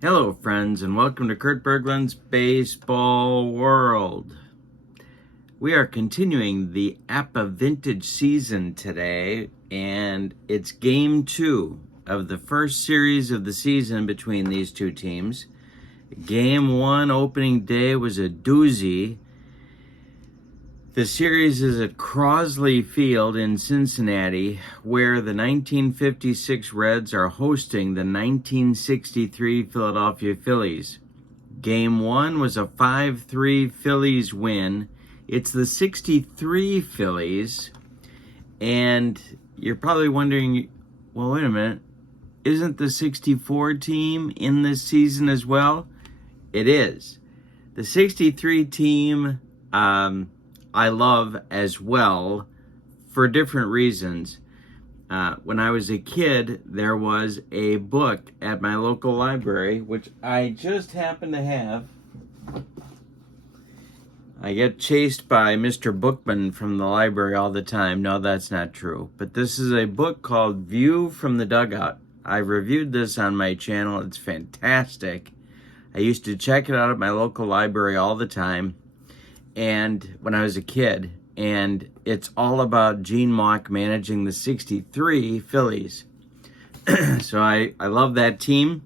Hello, friends, and welcome to Kurt Berglund's Baseball World. We are continuing the APBA vintage season today, and it's game 2 of the first series of the season between these two teams. Game 1 opening day was a doozy. The series is at Crosley Field in Cincinnati, where the 1956 Reds are hosting the 1963 Philadelphia Phillies. Game 1 was a 5-3 Phillies win. It's the 63 Phillies, and you're probably wondering, well, wait a minute, isn't the 64 team in this season as well? It is. The 63 team, I love as well for different reasons. When I was a kid, there was a book at my local library, which I just happen to have. I get chased by Mr. Bookman from the library all the time. No, that's not true. But this is a book called View from the Dugout. I've reviewed this on my channel. It's fantastic. I used to check it out at my local library all the time. And when I was a kid, and it's all about Gene Mauch managing the 63 Phillies. So I love that team.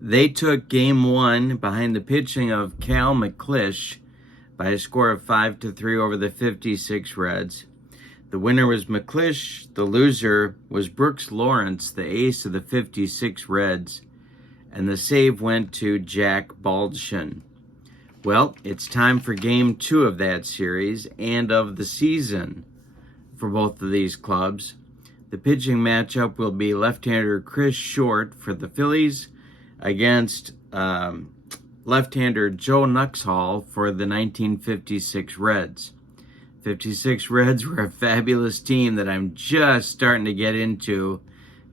They took game 1 behind the pitching of Cal McClish by a score of 5-3 over the 56 Reds. The winner was McClish. The loser was Brooks Lawrence, the ace of the 56 Reds. And the save went to Jack Baldwin. Well, it's time for game 2 of that series and of the season for both of these clubs. The pitching matchup will be left-hander Chris Short for the Phillies against left-hander Joe Nuxhall for the 1956 Reds. 56 Reds were a fabulous team that I'm just starting to get into.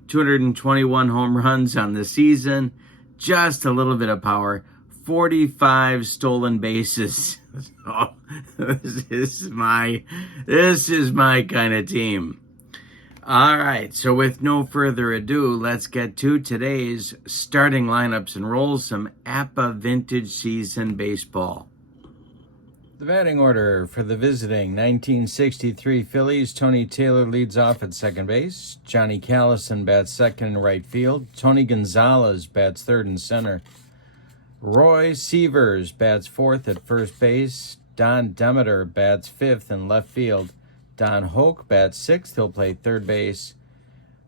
221 home runs on the season, just a little bit of power. 45 stolen bases. Oh, this is my kind of team. All right, so with no further ado, let's get to today's starting lineups and roll some APBA vintage season baseball. The batting order for the visiting 1963 Phillies: Tony Taylor leads off at second base. Johnny Callison bats second in right field. Tony Gonzalez bats third and center. Roy Sievers bats fourth at first base. Don Demeter bats fifth in left field. Don Hoke bats sixth. He'll play third base.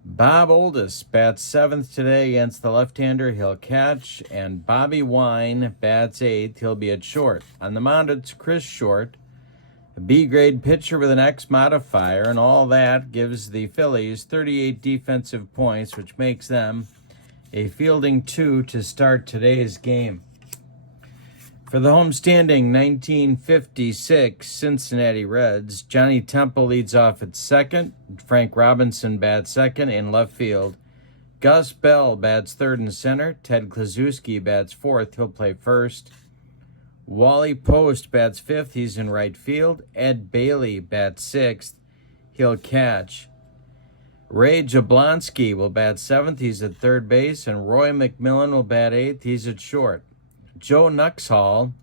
Bob Oldus bats seventh today against the left-hander. He'll catch. And Bobby Wine bats eighth. He'll be at short. On the mound, it's Chris Short, a B-grade pitcher with an X modifier, and all that gives the Phillies 38 defensive points, which makes them a fielding 2 to start today's game. For the homestanding 1956 Cincinnati Reds, Johnny Temple leads off at second. Frank Robinson bats second in left field. Gus Bell bats third and center. Ted Kluszewski bats fourth. He'll play first. Wally Post bats fifth. He's in right field. Ed Bailey bats sixth. He'll catch. Ray Jablonski will bat seventh. He's at third base. And Roy McMillan will bat eighth. He's at short. Joe Nuxhall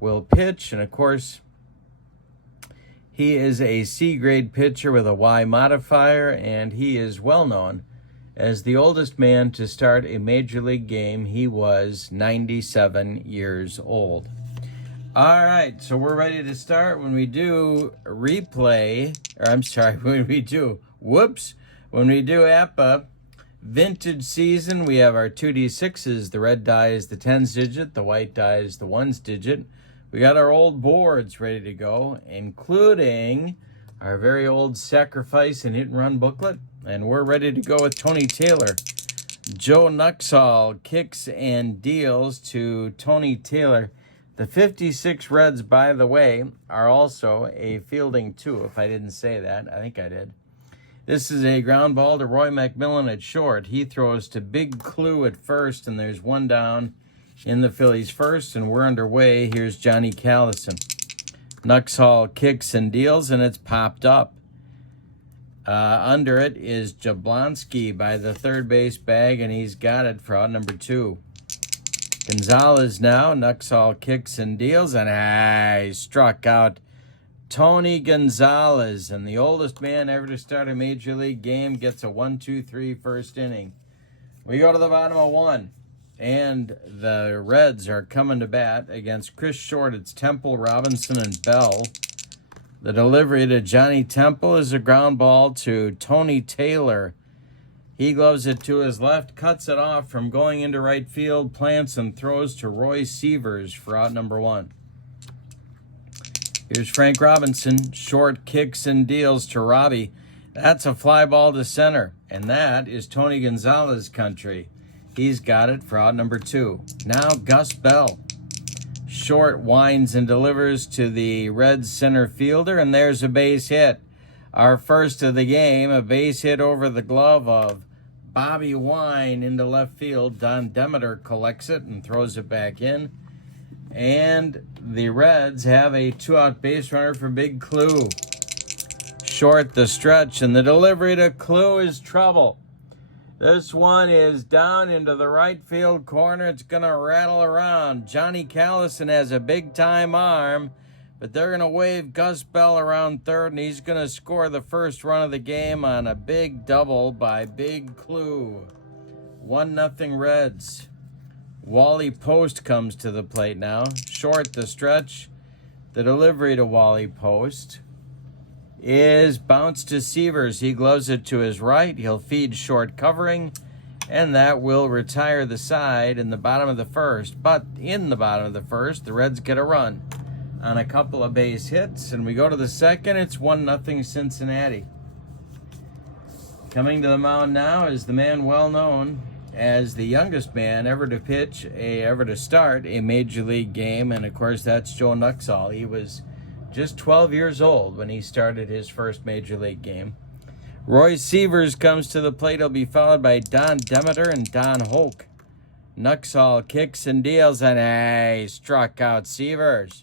will pitch. And, of course, he is a C-grade pitcher with a Y modifier. And he is well known as the oldest man to start a major league game. He was 97 years old. All right, so we're ready to start. When we do when we do APBA vintage season, we have our 2D6s. The red die is the tens digit. The white die is the ones digit. We got our old boards ready to go, including our very old sacrifice and hit and run booklet. And we're ready to go with Tony Taylor. Joe Nuxhall kicks and deals to Tony Taylor. The 56 Reds, by the way, are also a fielding 2, if I didn't say that. I think I did. This is a ground ball to Roy McMillan at short. He throws to Big Clue at first, and there's one down in the Phillies first, and we're underway. Here's Johnny Callison. Nuxhall kicks and deals, and it's popped up. Under it is Jablonski by the third base bag, and he's got it for out number 2. Gonzalez now. Nuxhall kicks and deals, and he struck out Tony Gonzalez. And the oldest man ever to start a Major League game gets a 1-2-3 first inning. We go to the bottom of 1. And the Reds are coming to bat against Chris Short. It's Temple, Robinson, and Bell. The delivery to Johnny Temple is a ground ball to Tony Taylor. He gloves it to his left, cuts it off from going into right field, plants and throws to Roy Sievers for out number 1. Here's Frank Robinson. Short kicks and deals to Robbie. That's a fly ball to center, and that is Tony Gonzalez country. He's got it for out number 2. Now Gus Bell. Short winds and delivers to the Reds center fielder, and there's a base hit. Our first of the game, a base hit over the glove of Bobby Wine into left field. Don Demeter collects it and throws it back in. And the Reds have a 2-out base runner for Big Clue. Short the stretch, and the delivery to Clue is trouble. This one is down into the right field corner. It's going to rattle around. Johnny Callison has a big-time arm, but they're going to wave Gus Bell around third, and he's going to score the first run of the game on a big double by Big Clue. 1-0 Reds. Wally Post comes to the plate now. Short the stretch. The delivery to Wally Post is bounced to Sievers. He gloves it to his right. He'll feed Short covering, and that will retire the side in the bottom of the first. But in the bottom of the first, the Reds get a run on a couple of base hits, and we go to the second. It's 1-0 Cincinnati. Coming to the mound now is the man well known as the youngest man ever to start a Major League game, and of course that's Joe Nuxhall. He was just 12 years old when he started his first Major League game. Roy Sievers comes to the plate. He'll be followed by Don Demeter and Don Hoke. Nuxhall kicks and deals, and he struck out Sievers.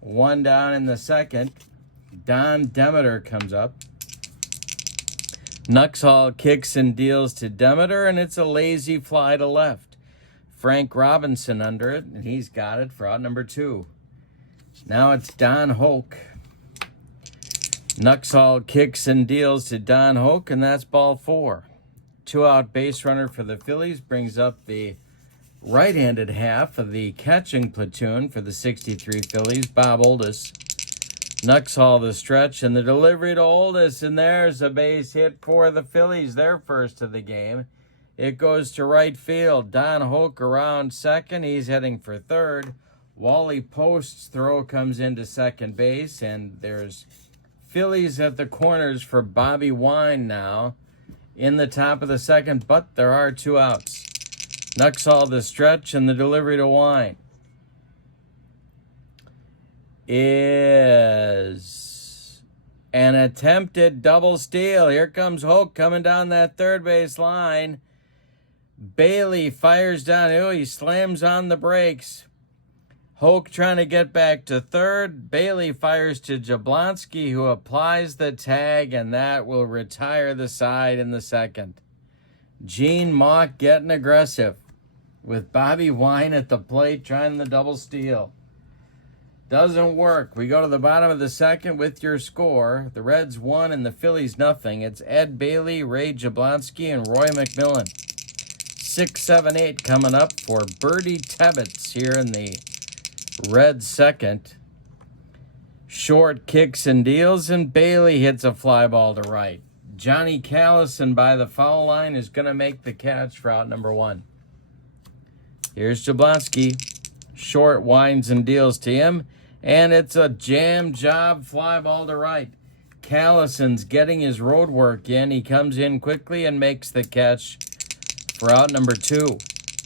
1 down in the second. Don Demeter comes up. Nuxhall kicks and deals to Demeter, and it's a lazy fly to left. Frank Robinson under it, and he's got it for out number 2. Now it's Don Hoke. Nuxhall kicks and deals to Don Hoke, and that's ball 4. 2-out base runner for the Phillies brings up the right-handed half of the catching platoon for the 63 Phillies, Bob Oldis. Nuxhall the stretch, and the delivery to Oldis, and there's a base hit for the Phillies, their first of the game. It goes to right field. Don Hoke around second. He's heading for third. Wally Post's throw comes into second base, and there's Phillies at the corners for Bobby Wine now in the top of the second, but there are 2 outs. Nuxhall the stretch, and the delivery to Wine is an attempted double steal. Here comes Hoke coming down that third base line. Bailey fires down. He slams on the brakes. Hoke trying to get back to third. Bailey fires to Jablonski, who applies the tag, and that will retire the side in the second. Gene Mauch getting aggressive with Bobby Wine at the plate trying the double steal. Doesn't work. We go to the bottom of the second with your score. The Reds 1 and the Phillies 0. It's Ed Bailey, Ray Jablonski, and Roy McMillan. 6, 7, 8 coming up for Bertie Tebbetts here in the Reds second. Short kicks and deals, and Bailey hits a fly ball to right. Johnny Callison by the foul line is going to make the catch for out number 1. Here's Jablonski. Short winds and deals to him, and it's a jam job fly ball to right. Callison's getting his road work in. He comes in quickly and makes the catch for out number 2.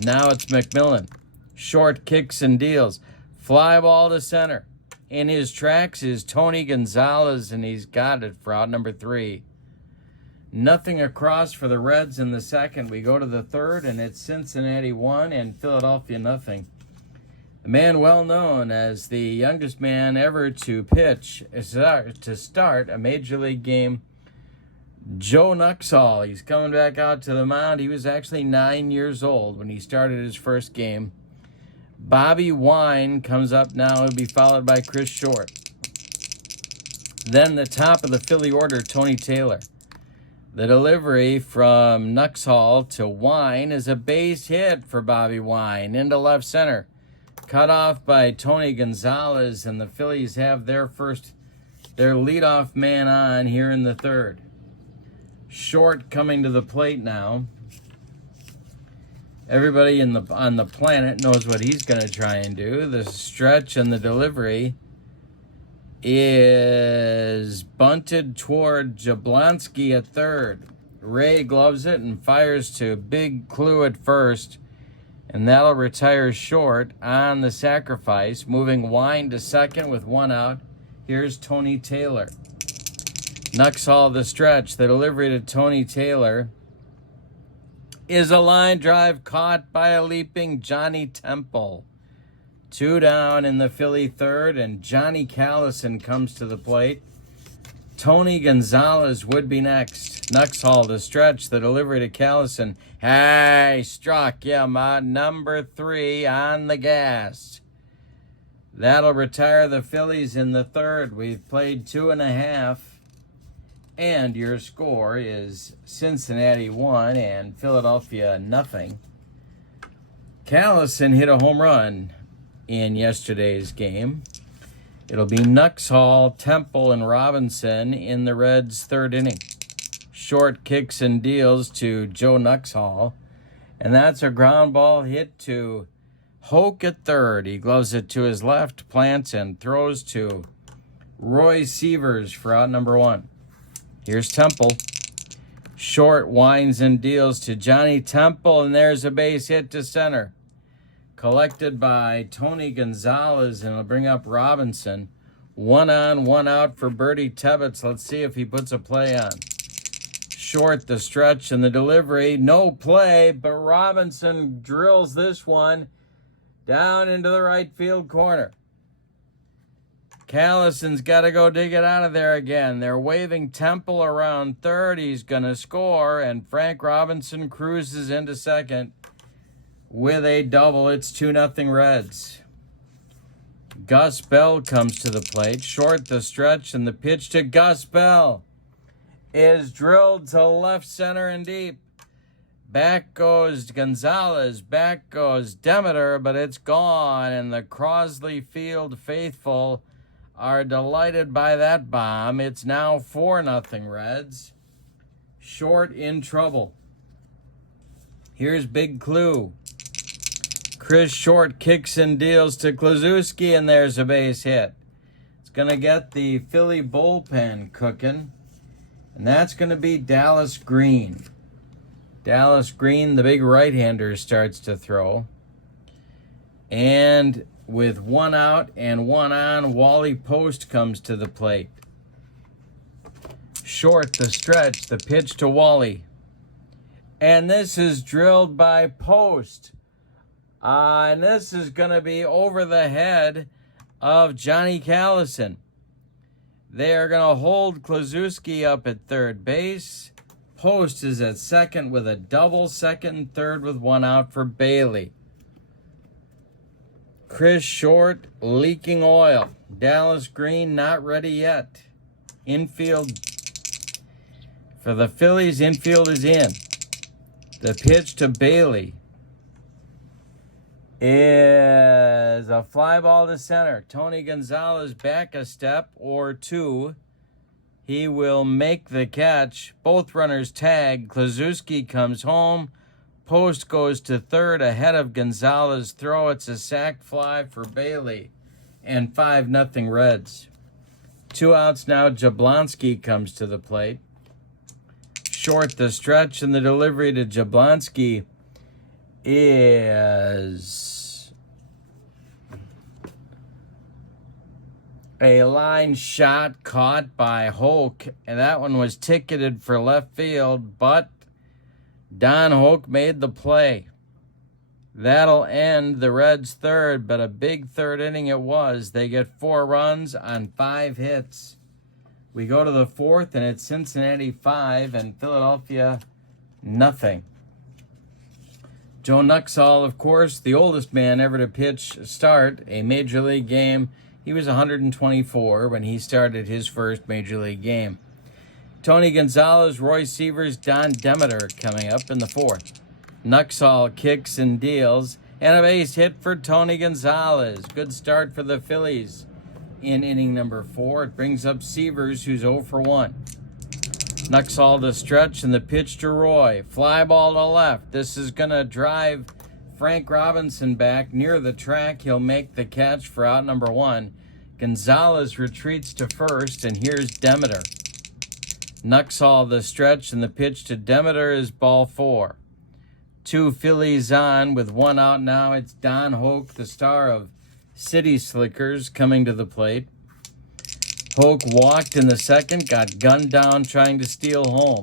Now it's McMillan. Short kicks and deals. Fly ball to center. In his tracks is Tony Gonzalez, and he's got it for out number 3. Nothing across for the Reds in the second. We go to the third, and it's Cincinnati 1 and Philadelphia 0. The man well known as the youngest man ever to pitch, to start a Major League game, Joe Nuxhall, he's coming back out to the mound. He was actually 9 years old when he started his first game. Bobby Wine comes up now. He'll be followed by Chris Short. Then the top of the Philly order, Tony Taylor. The delivery from Nuxhall to Wine is a base hit for Bobby Wine into left center. Cut off by Tony Gonzalez, and the Phillies have their leadoff man on here in the third. Short coming to the plate now. Everybody on the planet knows what he's going to try and do. The stretch and the delivery is bunted toward Jablonski at third. Ray gloves it and fires to Big Clue at first, and that'll retire Short on the sacrifice, moving Wine to second with one out. Here's Tony Taylor. Nuxhall the stretch. The delivery to Tony Taylor is a line drive caught by a leaping Johnny Temple. 2 down in the Philly third, and Johnny Callison comes to the plate. Tony Gonzalez would be next. Nuxhall the stretch. The delivery to Callison. Hey, struck him out. Number 3 on the gas. That'll retire the Phillies in the third. We've played 2.5. And your score is Cincinnati 1 and Philadelphia 0. Callison hit a home run in yesterday's game. It'll be Nuxhall, Temple, and Robinson in the Reds' third inning. Short kicks and deals to Joe Nuxhall, and that's a ground ball hit to Hoke at third. He gloves it to his left, plants, and throws to Roy Sievers for out number 1. Here's Temple. Short winds and deals to Johnny Temple, and there's a base hit to center. Collected by Tony Gonzalez, and it'll bring up Robinson. 1 on, 1 out for Bertie Tebbets. Let's see if he puts a play on. Short the stretch and the delivery. No play, but Robinson drills this one down into the right field corner. Callison's got to go dig it out of there again. They're waving Temple around third. He's going to score, and Frank Robinson cruises into second with a double. It's 2-0 Reds. Gus Bell comes to the plate. Short the stretch, and the pitch to Gus Bell is drilled to left center and deep. Back goes Gonzalez, back goes Demeter, but it's gone, and the Crosley Field faithful are delighted by that bomb. It's now 4-0 Reds. Short in trouble. Here's Big Clue. Chris Short kicks and deals to Kluszewski, and there's a base hit. It's going to get the Philly bullpen cooking, and that's going to be Dallas Green. Dallas Green, the big right-hander, starts to throw. And with 1 out and 1 on, Wally Post comes to the plate. Short the stretch, the pitch to Wally. And this is drilled by Post. And this is going to be over the head of Johnny Callison. They are going to hold Kluszewski up at third base. Post is at second with a double, second and third with 1 out for Bailey. Chris Short leaking oil. Dallas Green not ready yet. Infield for the Phillies, infield is in. The pitch to Bailey is a fly ball to center. Tony Gonzalez back a step or two. He will make the catch. Both runners tag. Kluszewski comes home. Post goes to third ahead of Gonzalez' throw. It's a sac fly for Bailey. And 5-0 Reds. 2 outs now. Jablonski comes to the plate. Short the stretch, and the delivery to Jablonski is a line shot caught by Hoke, and that one was ticketed for left field, but Don Hoke made the play. That'll end the Reds' third, but a big third inning it was. They get 4 runs on 5 hits. We go to the fourth, and it's Cincinnati 5 and Philadelphia nothing. Joe Nuxhall, of course, the oldest man ever to start a Major League game. He was 124 when he started his first Major League game. Tony Gonzalez, Roy Sievers, Don Demeter coming up in the fourth. Nuxhall kicks and deals, and a base hit for Tony Gonzalez. Good start for the Phillies in inning number 4. It brings up Sievers, who's 0 for 1. Nuxhall to stretch, and the pitch to Roy. Fly ball to left. This is going to drive Frank Robinson back near the track. He'll make the catch for out number 1. Gonzalez retreats to first, and here's Demeter. Nuxhall the stretch, and the pitch to Demeter is ball 4. 2 Phillies on with 1 out now. It's Don Hoke, the star of City Slickers, coming to the plate. Hoke walked in the second, got gunned down trying to steal home.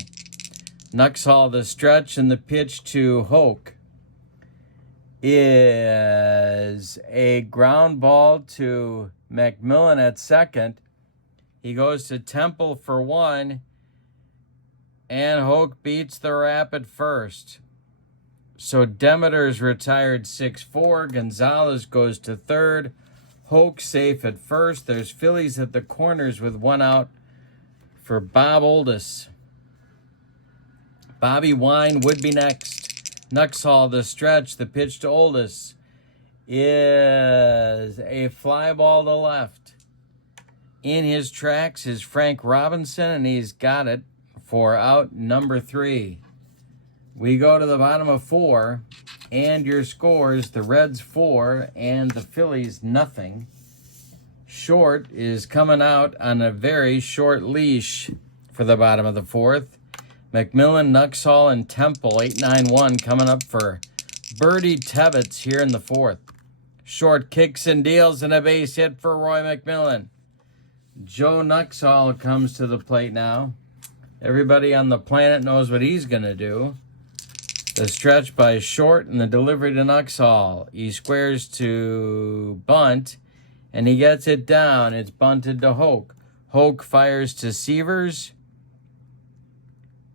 Nuxhall the stretch, and the pitch to Hoke is a ground ball to McMillan at second. He goes to Temple for 1, and Hoke beats the Rap at first. So Demeter's retired 6-4. Gonzalez goes to third. Hoke safe at first. There's Phillies at the corners with 1 out for Bob Oldus. Bobby Wine would be next. Nuxhall the stretch. The pitch to Oldus is a fly ball to left. In his tracks is Frank Robinson, and he's got it for out number 3. We go to the bottom of 4, and your scores, the Reds 4 and the Phillies nothing. Short is coming out on a very short leash for the bottom of the 4th. McMillan, Nuxhall, and Temple, 8-9-1 coming up for Birdie Tebbets here in the 4th. Short kicks and deals, and a base hit for Roy McMillan. Joe Nuxhall comes to the plate now. Everybody on the planet knows what he's going to do. The stretch by Short and the delivery to Nuxhall. He squares to bunt, and he gets it down. It's bunted to Hoke. Hoke fires to Sievers,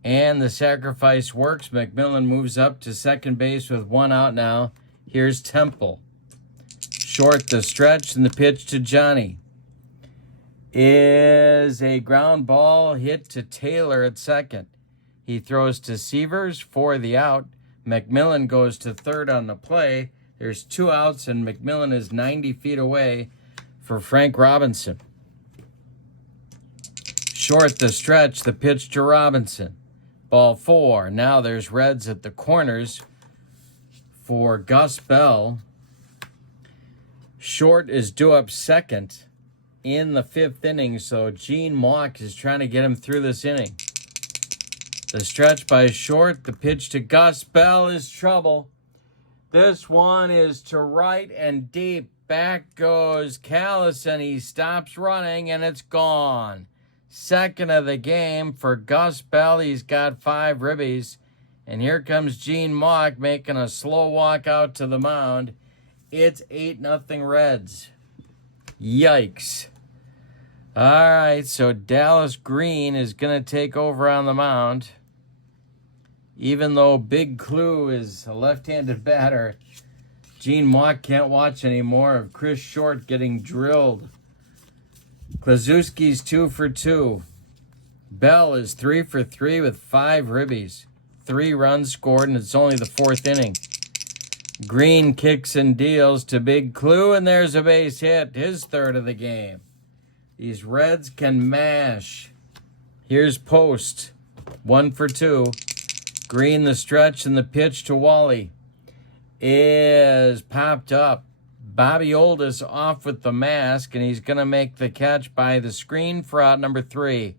and the sacrifice works. McMillan moves up to second base with 1 out now. Here's Temple. Short the stretch, and the pitch to Johnny is a ground ball hit to Taylor at second. He throws to Sievers for the out. McMillan goes to third on the play. There's 2 outs, and McMillan is 90 feet away for Frank Robinson. Short the stretch, the pitch to Robinson. Ball 4. Now there's Reds at the corners for Gus Bell. Short is due up second in the 5th inning, so Gene Mauch is trying to get him through this inning. The stretch by Short, the pitch to Gus Bell is trouble. This one is to right and deep. Back goes Callison. He stops running, and it's gone. Second of the game for Gus Bell. He's got 5 ribbies. And here comes Gene Mauch making a slow walk out to the mound. It's 8-0 Reds. Yikes. All right, so Dallas Green is going to take over on the mound. Even though Big Clue is a left-handed batter, Gene Mauch can't watch any more of Chris Short getting drilled. Klazuski's 2 for 2. Bell is 3 for 3 with 5 ribbies. 3 runs scored, and it's only the 4th inning. Green kicks and deals to Big Clue, and there's a base hit, his 3rd of the game. These Reds can mash. Here's Post, 1 for 2. Green the stretch, and the pitch to Wally is popped up. Bobby Oldus off with the mask, and he's going to make the catch by the screen for out number 3.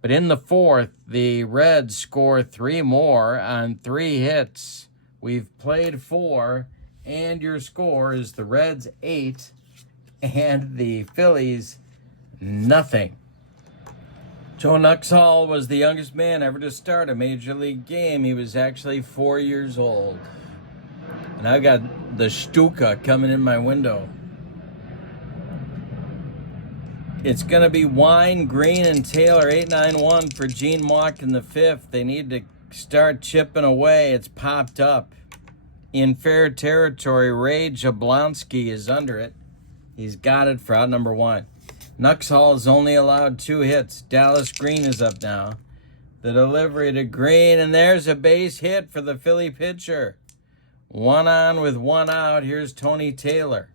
But in the 4th, the Reds score 3 more on 3 hits. We've played 4, and your score is the Reds 8 and the Phillies nothing. Joe Nuxhall was the youngest man ever to start a Major League game. He was actually 4 years old. And I got the Stuka coming in my window. It's going to be Wine, Green, and Taylor, 8-9-1 for Gene Mauch in the fifth. They need to start chipping away. It's popped up. In fair territory, Ray Jablonski is under it. He's got it for out number one. Nuxhall is only allowed 2 hits. Dallas Green is up now. The delivery to Green, and there's a base hit for the Philly pitcher. 1 on with 1 out. Here's Tony Taylor.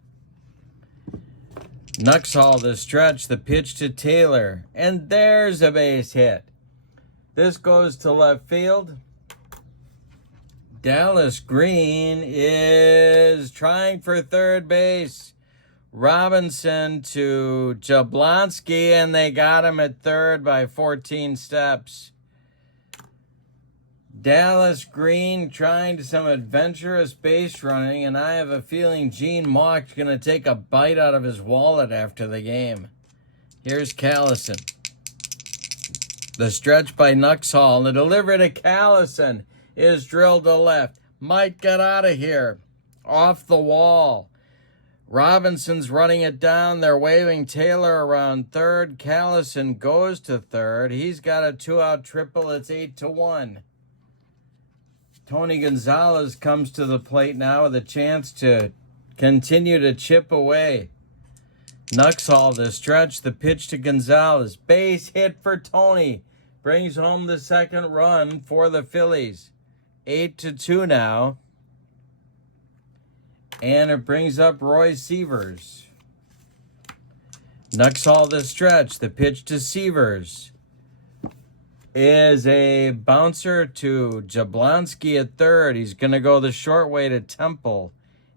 Nuxhall the stretch, the pitch to Taylor, and there's a base hit. This goes to left field. Dallas Green is trying for third base. Robinson to Jablonski, and they got him at third by 14 steps. Dallas Green trying some adventurous base running, and I have a feeling Gene Mauch's going to take a bite out of his wallet after the game. Here's Callison. The stretch by Nuxhall. The delivery to Callison is drilled to left. Might get out of here. Off the wall. Robinson's running it down. They're waving Taylor around third. Callison goes to third. He's got a 2-out triple. It's 8-1. Tony Gonzalez comes to the plate now with a chance to continue to chip away. Nuxhall the stretch, the pitch to Gonzalez. Base hit for Tony. Brings home the second run for the Phillies. 8-2 now. And it brings up Roy Sievers. Nuxhall the stretch, the pitch to Sievers is a bouncer to Jablonski at third. He's going to go the short way to Temple,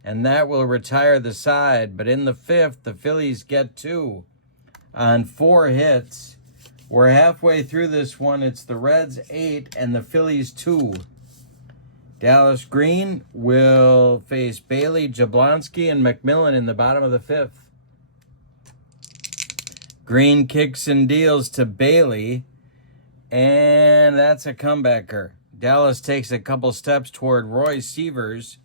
and that will retire the side. But in the fifth, the Phillies get 2 on 4 hits. We're halfway through this one. It's the Reds 8 and the Phillies 2. Dallas Green will face Bailey, Jablonski, and McMillan in the bottom of the fifth. Green kicks and deals to Bailey, and that's a comebacker. Dallas takes a couple steps toward Roy Sievers,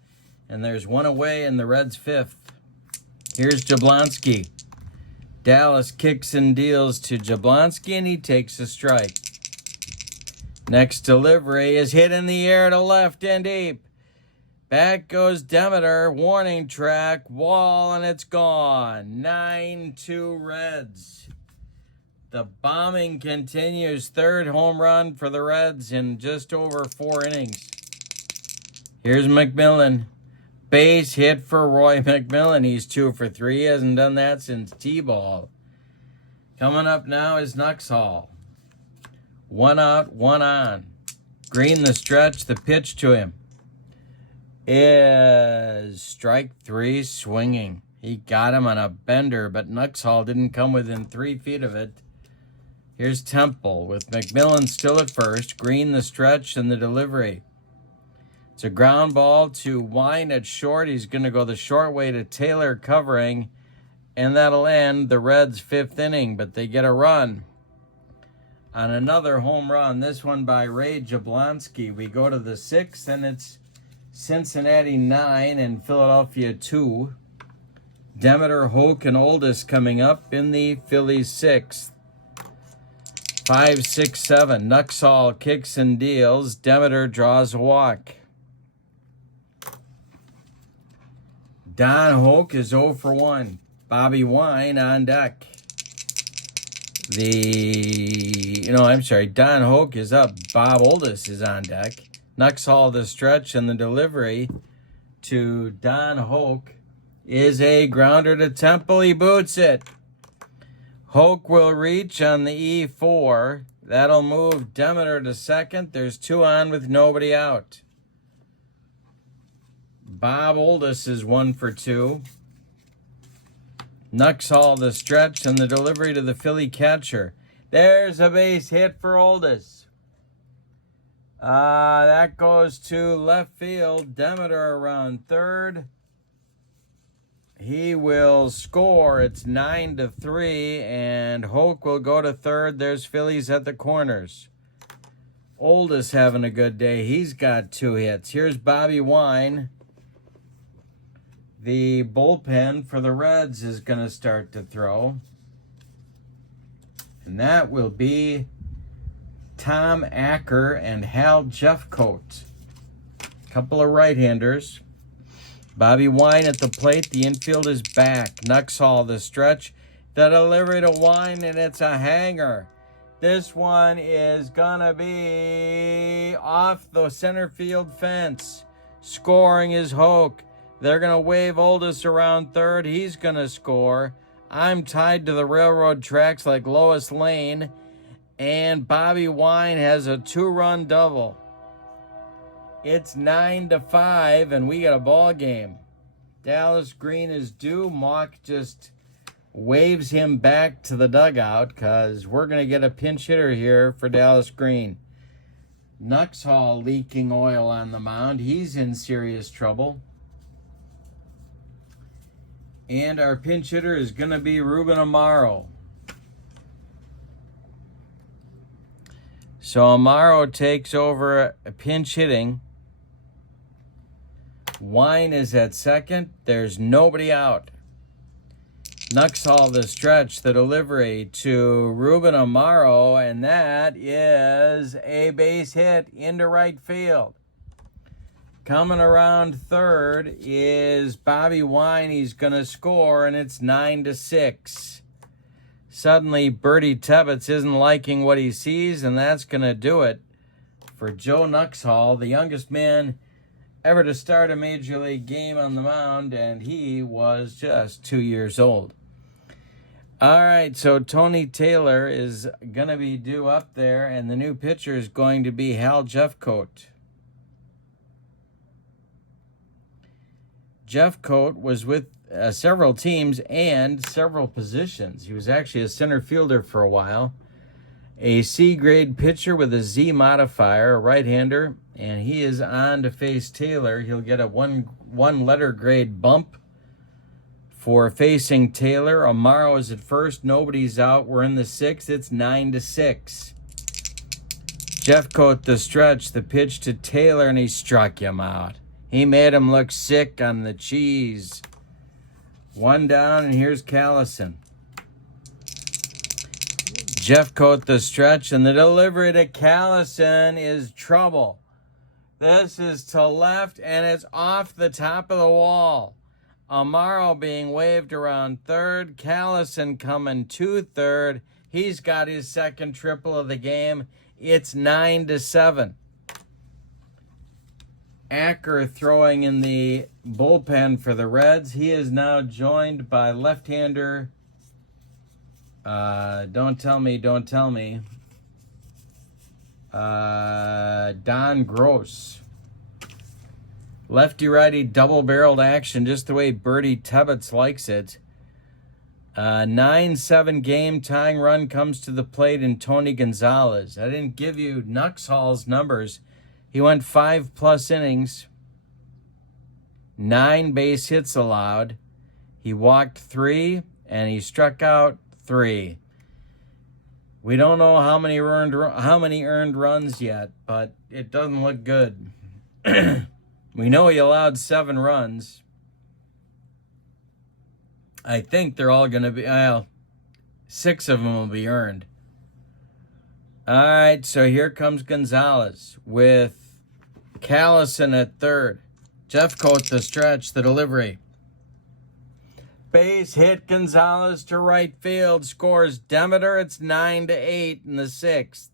and there's 1 away in the Reds' fifth. Here's Jablonski. Dallas kicks and deals to Jablonski, and he takes a strike. Next delivery is hit in the air to left and deep. Back goes Demeter. Warning track, wall, and it's gone. 9-2 Reds. The bombing continues. Third home run for the Reds in just over 4 innings. Here's McMillan. Base hit for Roy McMillan. He's 2 for 3. He hasn't done that since T-ball. Coming up now is Nuxhall. 1 out, 1 on. Green the stretch, the pitch to him is strike 3 swinging. He got him on a bender, but Nuxhall didn't come within 3 feet of it. Here's Temple with McMillan still at first. Green the stretch and the delivery. It's a ground ball to Wine at short. He's going to go the short way to Taylor covering, and that'll end the Reds' 5th inning, but they get a run on another home run, this one by Ray Jablonski. We go to the 6th, and it's Cincinnati 9 and Philadelphia 2. Demeter, Hoke, and Oldest coming up in the Phillies 6th. 5, 6, 7. Nuxhall kicks and deals. Demeter draws a walk. Don Hoke is 0 for 1. Bobby Wine on deck. Don Hoke is up. Bob Oldest is on deck. Nuxhall the stretch, and the delivery to Don Hoke is a grounder to Temple. He boots it. Hoke will reach on the E4. That'll move Demeter to second. There's 2 on with nobody out. Bob Oldest is 1 for 2. Nuxhall the stretch and the delivery to the Philly catcher. There's a base hit for Oldest. That goes to left field. Demeter around third. He will score. It's 9-3, and Hoke will go to third. There's Phillies at the corners. Oldest having a good day. He's got 2 hits. Here's Bobby Wine. The bullpen for the Reds is going to start to throw. And that will be Tom Acker and Hal Jeffcoat. Couple of right-handers. Bobby Wine at the plate. The infield is back. Nuxhall, the stretch. The delivery to Wine, and it's a hanger. This one is gonna be off the center field fence. Scoring is Hoke. They're gonna wave Oldest around third. He's gonna score. I'm tied to the railroad tracks like Lois Lane. And Bobby Wine has a 2-run double. It's 9-5, and we got a ball game. Dallas Green is due. Mock just waves him back to the dugout because we're going to get a pinch hitter here for Dallas Green. Nuxhall leaking oil on the mound. He's in serious trouble. And our pinch hitter is going to be Ruben Amaro. So Amaro takes over pinch hitting. Wine is at second. There's nobody out. Nuxhall the stretch, the delivery to Ruben Amaro, and that is a base hit into right field. Coming around third is Bobby Wine. He's going to score, and it's 9-6. Suddenly, Bertie Tebbetts isn't liking what he sees, and that's going to do it for Joe Nuxhall, the youngest man ever to start a Major League game on the mound, and he was just 2 years old. All right, so Tony Taylor is going to be due up there, and the new pitcher is going to be Hal Jeffcoat. Jeffcoat was with several teams and several positions. He was actually a center fielder for a while. A C-grade pitcher with a Z modifier, a right-hander, and he is on to face Taylor. He'll get a one-letter grade bump for facing Taylor. Amaro is at first. Nobody's out. We're in the sixth. It's 9-6. Jeffcoat the stretch, the pitch to Taylor, and he struck him out. He made him look sick on the cheese. One down, and here's Callison. Jeffcoat the stretch, and the delivery to Callison is trouble. This is to left, and it's off the top of the wall. Amaro being waved around third. Callison coming to third. He's got his second triple of the game. It's 9-7. Acker throwing in the bullpen for the Reds. He is now joined by left-hander, don't tell me, Don Gross. Lefty-righty double-barreled action, just the way Bertie Tebbetts likes it. 9-7 game, tying run comes to the plate in Tony Gonzalez. I didn't give you Nuxhall's numbers. He went 5+ innings, 9 base hits allowed. He walked 3, and he struck out 3. We don't know how many earned runs yet, but it doesn't look good. We know he allowed 7 runs. I think they're all going to be, 6 of them will be earned. All right, so here comes Gonzalez with Callison at third. Jeffcoat the stretch, the delivery. Base hit Gonzalez to right field. Scores Demeter. It's 9-8 in the sixth.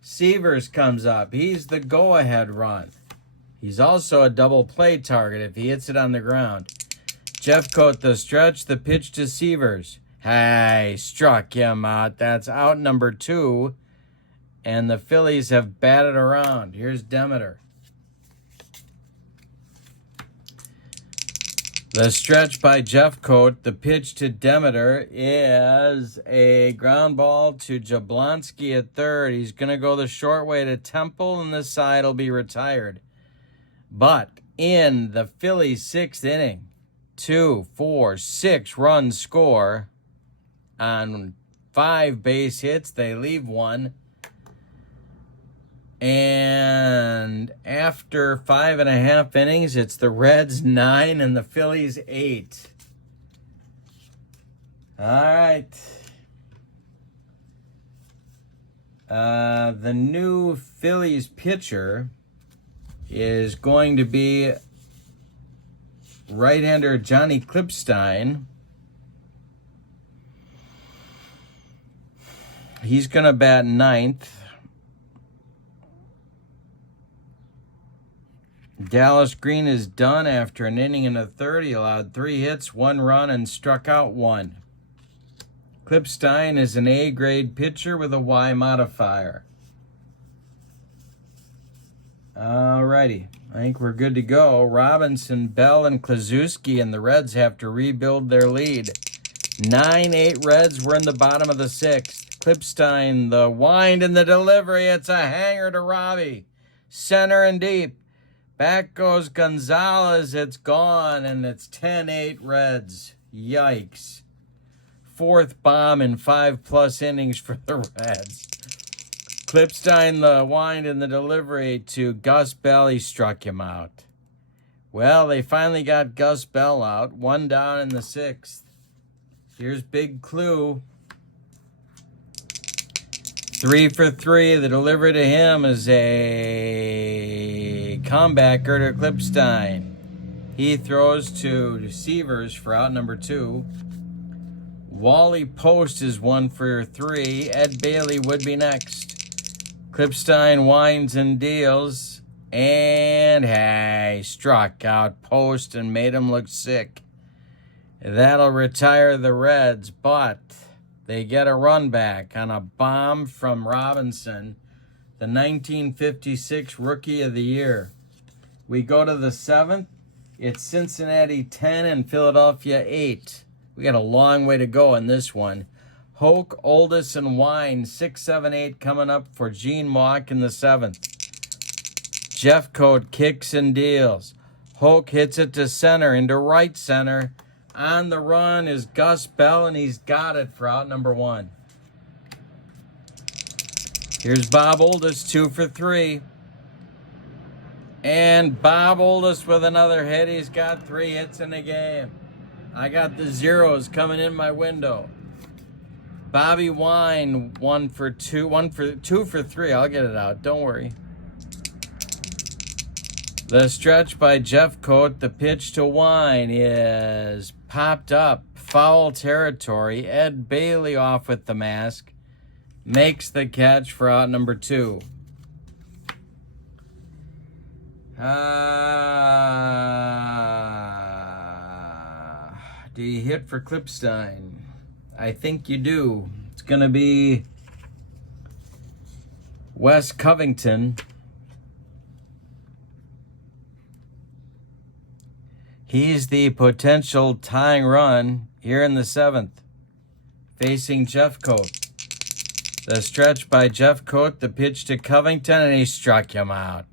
Severs comes up. He's the go-ahead run. He's also a double play target if he hits it on the ground. Jeffcoat the stretch, the pitch to Severs. Hey, struck him out. That's out number 2. And the Phillies have batted around. Here's Demeter. The stretch by Jeffcoat. The pitch to Demeter is a ground ball to Jablonski at third. He's going to go the short way to Temple, and this side will be retired. But in the Phillies' 6th inning, 2, 4, 6 runs score on 5 base hits. They leave 1. And after 5.5 innings, it's the Reds 9 and the Phillies 8. All right. The new Phillies pitcher is going to be right-hander Johnny Klipstein. He's going to bat ninth. Dallas Green is done after an inning and a third. He allowed 3 hits, 1 run, and struck out 1. Klipstein is an A-grade pitcher with a Y modifier. Alrighty, I think we're good to go. Robinson, Bell, and Klaczewski and the Reds have to rebuild their lead. 9-8 Reds. We're in the bottom of the 6th. Klipstein, the wind and the delivery. It's a hanger to Robbie. Center and deep. Back goes Gonzalez. It's gone, and it's 10-8 Reds. Yikes. 4th bomb in 5+ innings for the Reds. Klipstein, the wind and the delivery to Gus Bell. He struck him out. Well, they finally got Gus Bell out. 1 down in the 6th. Here's Big Clue. 3 for 3. The delivery to him is a comebacker to Klipstein. He throws to Severs for out number 2. Wally Post is 1 for 3. Ed Bailey would be next. Klipstein winds and deals. And hey, struck out Post and made him look sick. That'll retire the Reds, but they get a run back on a bomb from Robinson, the 1956 Rookie of the Year. We go to the 7th. It's Cincinnati 10 and Philadelphia 8. We got a long way to go in this one. Hoke, Oldus, and Wine, 6, 7, 8 coming up for Gene Mauch in the 7th. Jeffcoat kicks and deals. Hoke hits it to center, into right center. On the run is Gus Bell, and he's got it for out number 1. Here's Bob Oldus, 2 for 3. And Bob Oldus with another hit. He's got 3 hits in the game. I got the zeros coming in my window. Bobby Wine, 2 for 3. I'll get it out. Don't worry. The stretch by Jeffcoat. The pitch to Wine is popped up. Foul territory. Ed Bailey off with the mask. Makes the catch for out number 2. Do you hit for Klipstein? I think you do. It's going to be Wes Covington. He's the potential tying run here in the 7th, facing Jeffcoat. The stretch by Jeffcoat, the pitch to Covington, and he struck him out.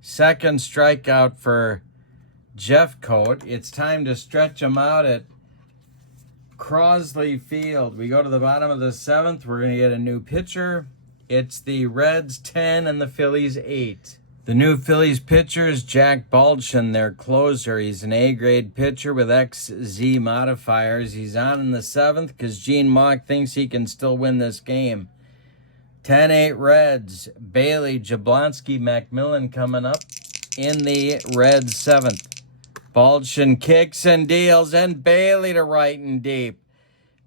Second strikeout for Jeffcoat. It's time to stretch him out at Crosley Field. We go to the bottom of the 7th. We're going to get a new pitcher. It's the Reds 10 and the Phillies 8. The new Phillies pitcher is Jack Baldwin, their closer. He's an A-grade pitcher with XZ modifiers. He's on in the 7th because Gene Mauch thinks he can still win this game. 10-8 Reds. Bailey, Jablonski, Macmillan coming up in the Reds 7th. Baldwin kicks and deals, and Bailey to right and deep.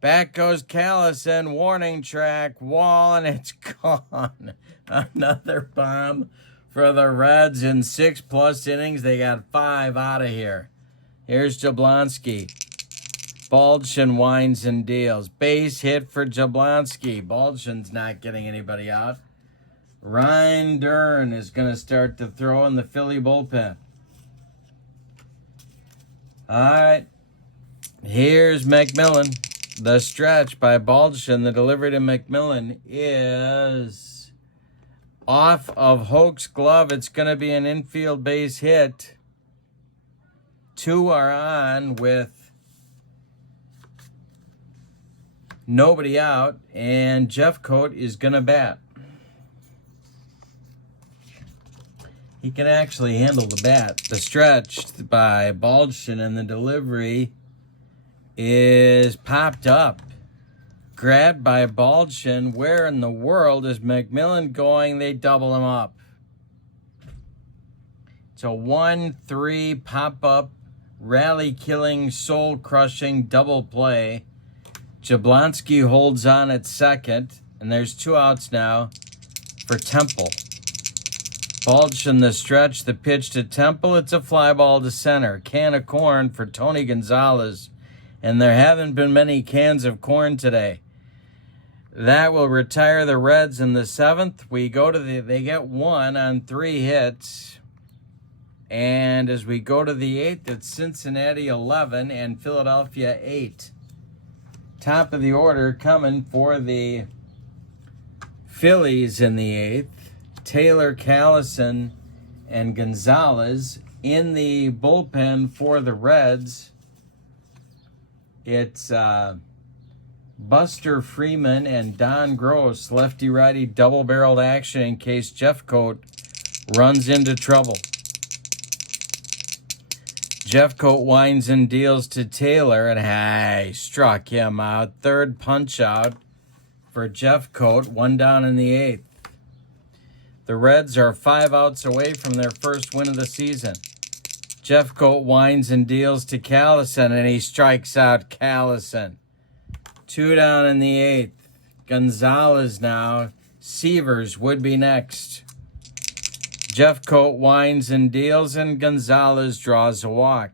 Back goes Callison, warning track, wall, and it's gone. Another bomb for the Reds in 6+ innings. They got 5 out of here. Here's Jablonski. Baldwin winds and deals. Base hit for Jablonski. Baldwin's not getting anybody out. Ryan Dern is going to start to throw in the Philly bullpen. All right. Here's McMillan. The stretch by Baldwin. The delivery to McMillan is off of Hoke's glove. It's going to be an infield base hit. 2 are on with nobody out, and Jeffcoat is going to bat. He can actually handle the bat. The stretch by Baldwin, and the delivery is popped up. Grabbed by Baldwin. Where in the world is McMillan going? They double him up. It's a 1-3 pop-up, rally-killing, soul-crushing double play. Jablonski holds on at second, and there's 2 outs now for Temple. Baldwin the stretch, the pitch to Temple. It's a fly ball to center. Can of corn for Tony Gonzalez, and there haven't been many cans of corn today. That will retire the Reds in the 7th. We go to they get 1 on 3 hits. And as we go to the 8th, it's Cincinnati 11 and Philadelphia 8. Top of the order coming for the Phillies in the 8th. Taylor, Callison, and Gonzalez. In the bullpen for the Reds, it's Buster Freeman and Don Gross, lefty-righty double-barreled action in case Jeffcoat runs into trouble. Jeffcoat winds and deals to Taylor, and struck him out. 3rd punch out for Jeffcoat, 1 down in the 8th. The Reds are 5 outs away from their first win of the season. Jeffcoat winds and deals to Callison, and he strikes out Callison. 2 down in the 8th. Gonzalez now. Severs would be next. Jeffcoat winds and deals, and Gonzalez draws a walk.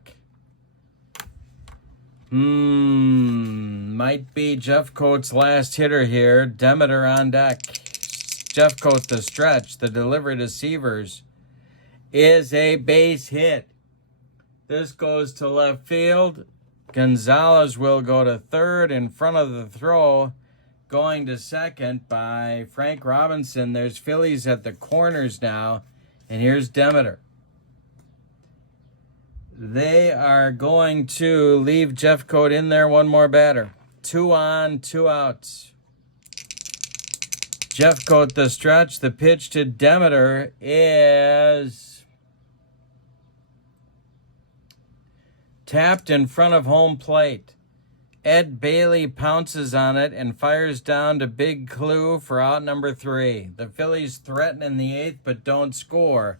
Might be Jeffcoat's last hitter here. Demeter on deck. Jeffcoat the stretch. The delivery to Severs is a base hit. This goes to left field. Gonzalez will go to 3rd in front of the throw. Going to 2nd by Frank Robinson. There's Phillies at the corners now. And here's Demeter. They are going to leave Jeffcoat in there, 1 more batter. 2 on, 2 outs. Jeffcoat the stretch. The pitch to Demeter is tapped in front of home plate. Ed Bailey pounces on it and fires down to Big Clue for out number 3. The Phillies threaten in the 8th but don't score.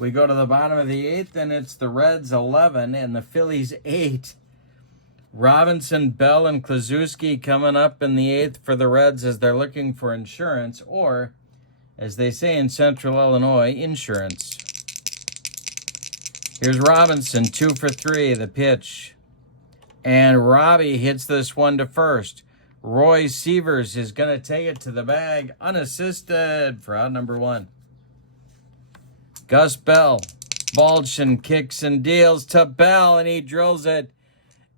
We go to the bottom of the 8th, and it's the Reds 11 and the Phillies 8. Robinson, Bell, and Kluszewski coming up in the 8th for the Reds as they're looking for insurance, or, as they say in Central Illinois, insurance. Here's Robinson, 2 for 3, the pitch. And Robbie hits this one to first. Roy Severs is going to take it to the bag, unassisted, for out number 1. Gus Bell, Baldwin kicks and deals to Bell, and he drills it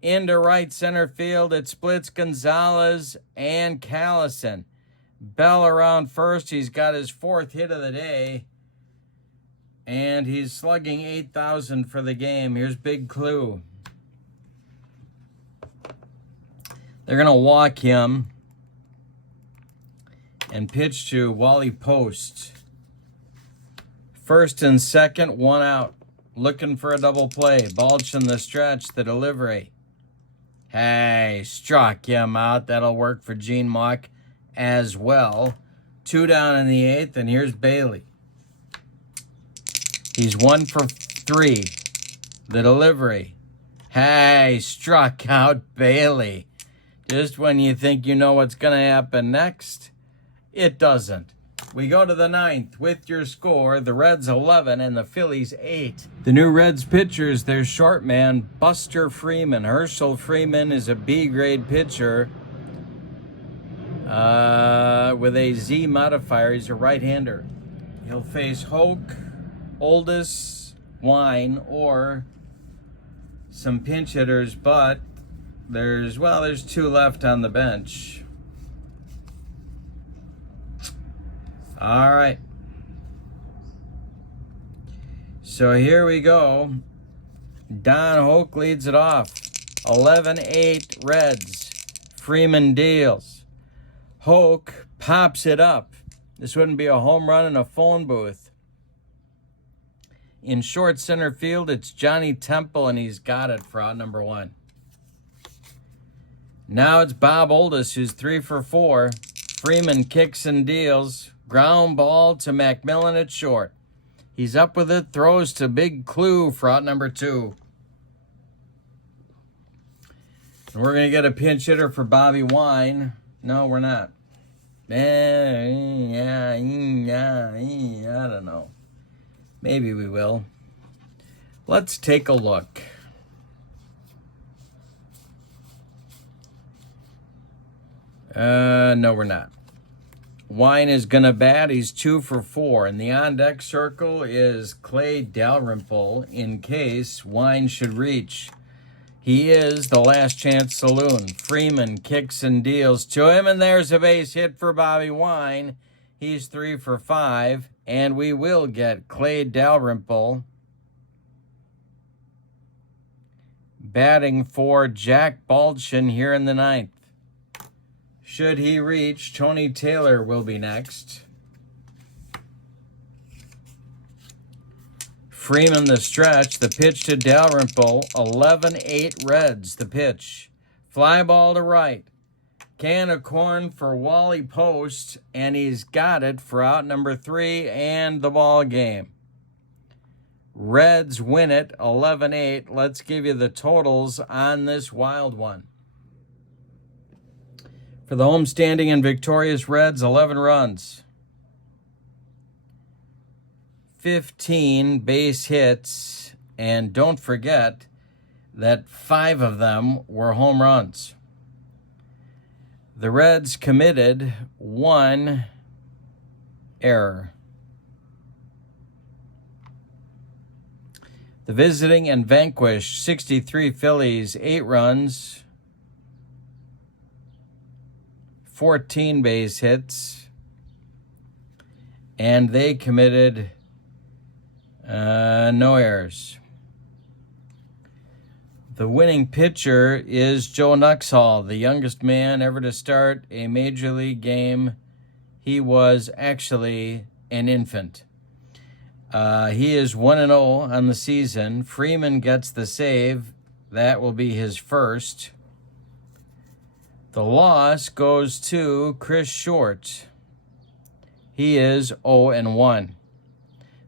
into right center field. It splits Gonzalez and Callison. Bell around first. He's got his 4th hit of the day, and he's slugging 8,000 for the game. Here's Big Clue. They're going to walk him and pitch to Wally Post. 1st and 2nd, 1 out. Looking for a double play. Baldwin the stretch, the delivery. Struck him out. That'll work for Gene Mauch as well. 2 down in the 8th, and here's Bailey. He's 1 for 3. The delivery. Struck out Bailey. Just when you think you know what's going to happen next, it doesn't. We go to the 9th with your score, the Reds 11 and the Phillies 8. The new Reds pitchers, their short man, Buster Freeman. Herschel Freeman is a B-grade pitcher with a Z modifier. He's a right-hander. He'll face Hoke, Oldest, Wine, or some pinch hitters, but there's 2 left on the bench. All right. So here we go. Don Hoke leads it off. 11-8 Reds. Freeman deals. Hoke pops it up. This wouldn't be a home run in a phone booth. In short center field, it's Johnny Temple, and he's got it for out number 1. Now it's Bob Oldest, who's 3 for 4. Freeman kicks and deals. Ground ball to McMillan at short. He's up with it, throws to Big Clue for out number 2. And we're going to get a pinch hitter for Bobby Wine. No, we're not. I don't know. Maybe we will. Let's take a look. No, we're not. Wine is going to bat. He's 2 for 4. And the on-deck circle is Clay Dalrymple in case Wine should reach. He is the last chance saloon. Freeman kicks and deals to him, and there's a base hit for Bobby Wine. He's 3 for 5, and we will get Clay Dalrymple batting for Jack Baldwin here in the 9th. Should he reach, Tony Taylor will be next. Freeman the stretch, the pitch to Dalrymple, 11-8 Reds, the pitch. Fly ball to right. Can of corn for Wally Post, and he's got it for out number 3 and the ball game. Reds win it, 11-8. Let's give you the totals on this wild one. For the homestanding and victorious Reds, 11 runs. 15 base hits, and don't forget that 5 of them were home runs. The Reds committed 1 error. The visiting and vanquished 63 Phillies, 8 runs, 14 base hits, and they committed no errors. The winning pitcher is Joe Nuxhall, the youngest man ever to start a major league game. He was actually an infant. He is 1-0 on the season. Freeman gets the save. That will be his first. The loss goes to Chris Short. He is 0-1.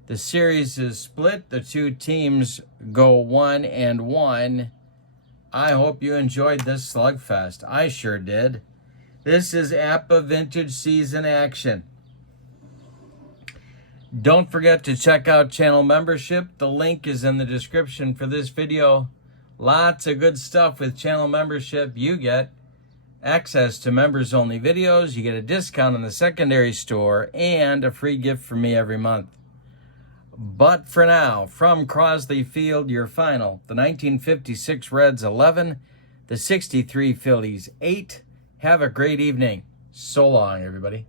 The series is split. The 2 teams go 1-1. I hope you enjoyed this slugfest. I sure did. This is APBA Vintage Season action. Don't forget to check out channel membership. The link is in the description for this video. Lots of good stuff with channel membership. You get access to members-only videos. You get a discount in the secondary store and a free gift from me every month. But for now, from Crosley Field, your final, the 1956 Reds 11, the 63 Phillies 8. Have a great evening. So long, everybody.